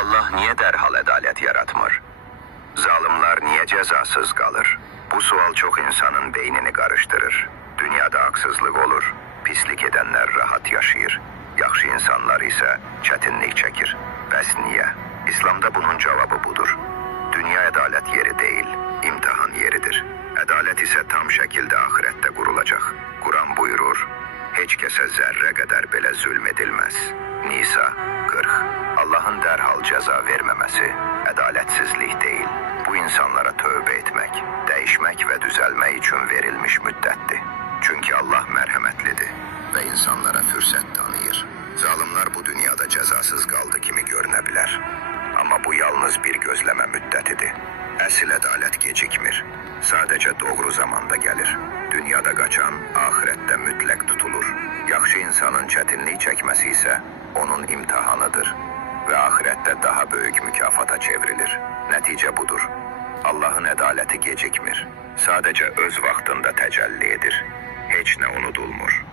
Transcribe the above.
Allah niye derhal adalet yaratmır? Zalimler niye cezasız kalır? Bu sual çok insanın beynini karıştırır. Dünyada haksızlık olur, pislik edenler rahat yaşayır. Yaxşı insanlar ise çetinlik çekir. Bəs niye? İslam'da bunun cevabı budur. Dünya adalet yeri değil, imtihan yeridir. Adalet ise tam şekilde ahirette kurulacak. Kur'an buyurur, hiç kese zerre kadar belə zulmedilmez. Nisa 40. Allah'ın derhal ceza vermemesi adaletsizlik değil. Bu insanlara tövbe etmek, değişmek ve düzelmek için verilmiş müddettir. Çünkü Allah merhametlidir ve insanlara fırsat tanıyır. Zalimler bu dünyada cezasız kaldı kimi görünebilir. Ama bu yalnız bir gözleme müddetidir. Əsl adalet gecikmir. Sadece doğru zamanda gelir. Dünyada kaçan ahirette mütlak tutulur. Yaxşı insanın çetinlik çekmesi ise onun imtihanıdır ve ahirette daha büyük mükafata çevrilir. Netice budur. Allah'ın adaleti gecikmir. Sadece öz vaxtında tecelli edir. Hiç ne unudulmur.